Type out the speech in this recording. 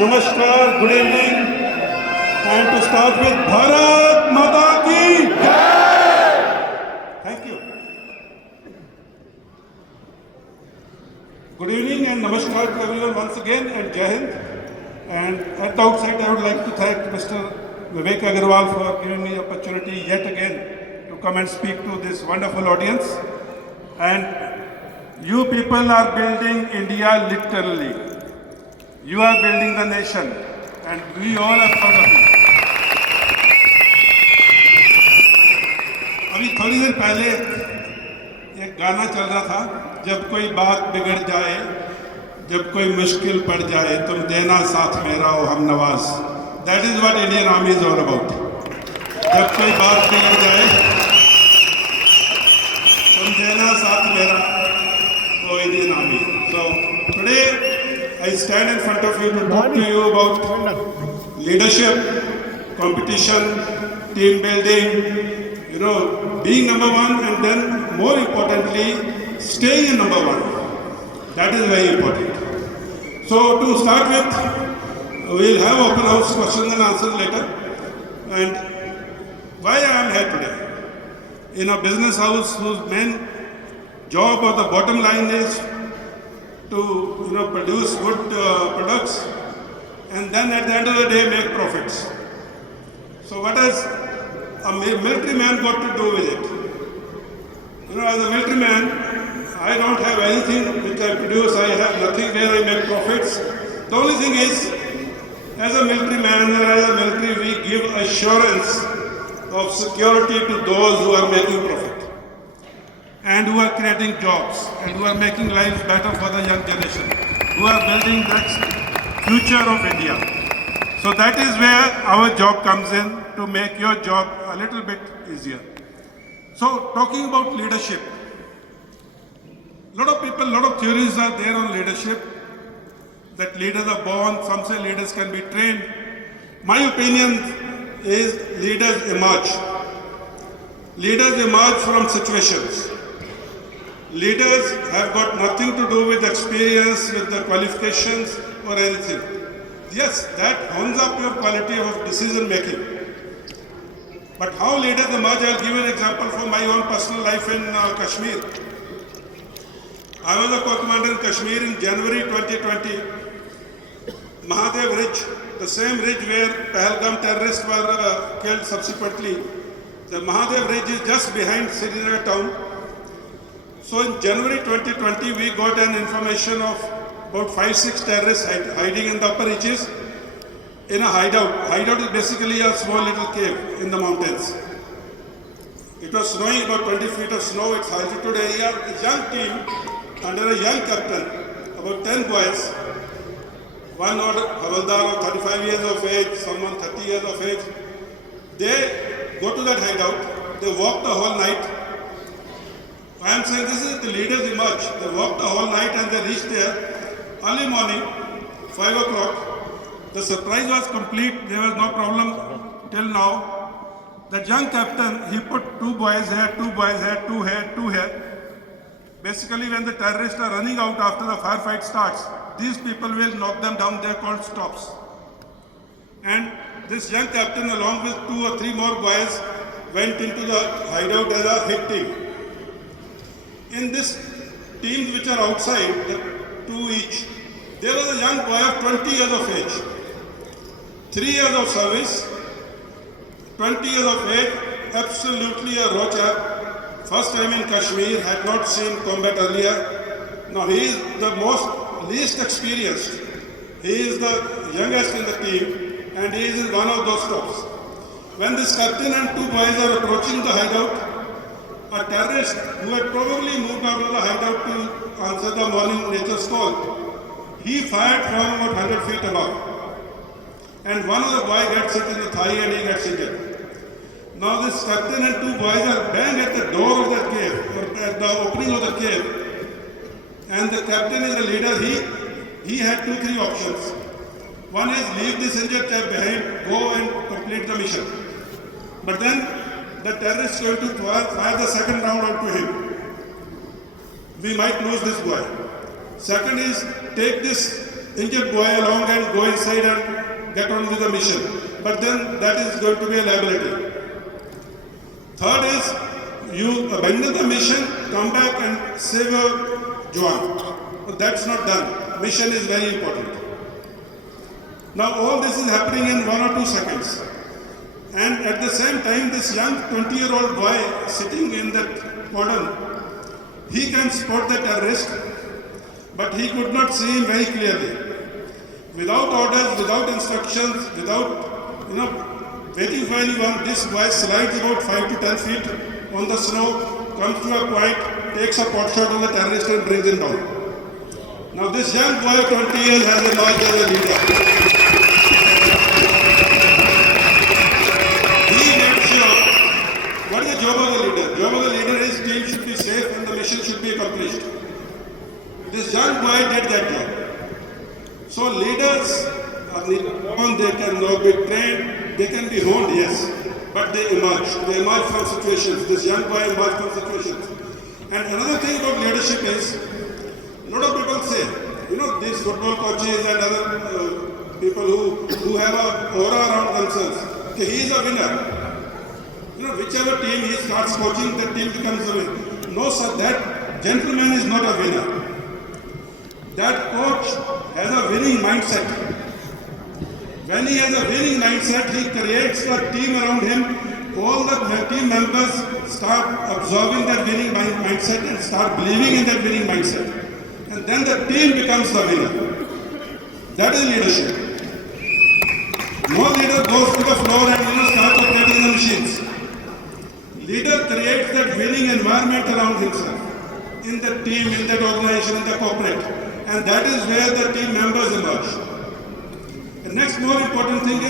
Namaskar, good evening, and to start with Bharat Mata Ki Jai. Thank you. Good evening and Namaskar to everyone once again and Jai Hind. And at the outset, I would like to thank Mr. Vivek Agarwal for giving me the opportunity yet again to come and speak to this wonderful audience. And you people are building India literally. You are building the nation, and we all are proud of you. अभी थोड़ी देर पहले एक गाना चल रहा था, जब कोई बात बिगड़ जाए, जब कोई मुश्किल पड़ जाए, तुम देना साथ मेरा ओ हम Nawaz. That is what Indian Army is all about. जब कोई बात बिगड़ जाए, तुम देना साथ मेरा ओ Indian Army. So today I stand in front of you to talk to you about leadership, competition, team building, being number one, and then more importantly, staying in number one. That is very important. So to start with, we'll have open house questions and answers later. And why I am here today? In a business house whose main job or the bottom line is to produce good products and then at the end of the day make profits. So what has a military man got to do with it? As a military man, I don't have anything which I produce, I have nothing where I make profits. The only thing is, as a military man or as a military, we give assurance of security to those who are making profit and who are creating jobs and who are making lives better for the young generation, who are building the future of India. So that is where our job comes in, to make your job a little bit easier. So talking about leadership, a lot of people, a lot of theories are there on leadership, that leaders are born, some say leaders can be trained. My opinion is leaders emerge. Leaders emerge from situations. Leaders have got nothing to do with experience, with the qualifications or anything. Yes, that hones up your quality of decision making. But how leaders emerge, I'll give an example from my own personal life in Kashmir. I was a co-commander in Kashmir in January 2020. Mahadev Ridge, the same ridge where Pahalgam terrorists were killed subsequently. The Mahadev Ridge is just behind Srinagar town. So in January 2020, we got an information of about 5-6 terrorists hiding in the upper reaches in a hideout. Hideout is basically a small little cave in the mountains. It was snowing, about 20 feet of snow, it's altitude area. A young team under a young captain, about 10 boys, one Havaldar of 35 years of age, someone 30 years of age. They go to that hideout, they walk the whole night. I am saying this is the leaders emerge. They walk the whole night and they reach there. Early morning, 5 o'clock, the surprise was complete. There was no problem till now. The young captain, he put 2 boys here, 2 boys here, 2 here, 2 here. Basically, when the terrorists are running out after the firefight starts, these people will knock them down. They are called stops. And this young captain, along with 2 or 3 more boys, went into the hideout as a hit team. In this teams which are outside, the 2 each, there was a young boy of 20 years of age, 3 years of service, 20 years of age, absolutely a raw chap. First time in Kashmir, had not seen combat earlier. Now he is the least experienced. He is the youngest in the team and he is in one of those stops. When this captain and 2 boys are approaching the hideout, a terrorist who had probably moved out of the hideout to answer the morning nature's call, he fired from about 100 feet above. And one of the boys gets hit in the thigh and he gets injured. Now this captain and 2 boys are banged at the door of that cave, or at the opening of the cave. And the captain is the leader, he had 2-3 options. One is leave this injured chap behind, go and complete the mission. But then the terrorists going to fire the second round onto him. We might lose this boy. Second is take this injured boy along and go inside and get on with the mission. But then that is going to be a liability. Third is, you abandon the mission, come back and save your Juan. But that's not done. Mission is very important. Now all this is happening in 1 or 2 seconds. And at the same time, this young 20-year-old boy sitting in that cordon, he can spot the terrorist, but he could not see him very clearly. Without orders, without instructions, without waiting for anyone, this boy slides about 5 to 10 feet on the snow, comes to a point, takes a pot shot on the terrorist and brings him down. Now this young boy, 20 years, has emerged as a leader. He made sure, what is the job of the leader? Job of the leader is team should be safe and the mission should be accomplished. This young boy did that job. So leaders are born, they cannot be trained, they can be honed, yes, but they emerge. They emerge from situations. This young boy emerged from situations. And another thing about leadership is, a lot of people say, these football coaches and other people who have a aura around themselves, okay, he is a winner. Whichever team he starts coaching, the team becomes a winner. No, sir, that gentleman is not a winner. That coach has a winning mindset. When he has a winning mindset, he creates a team around him. All the team members start absorbing that winning mindset and start believing in that winning mindset. And then the team becomes the winner. That is leadership. No leader goes to the floor and starts operating the machines. Leader creates that winning environment around himself, in the team, in that organization, in the corporate. And that is where the team members emerge. The next more important thing is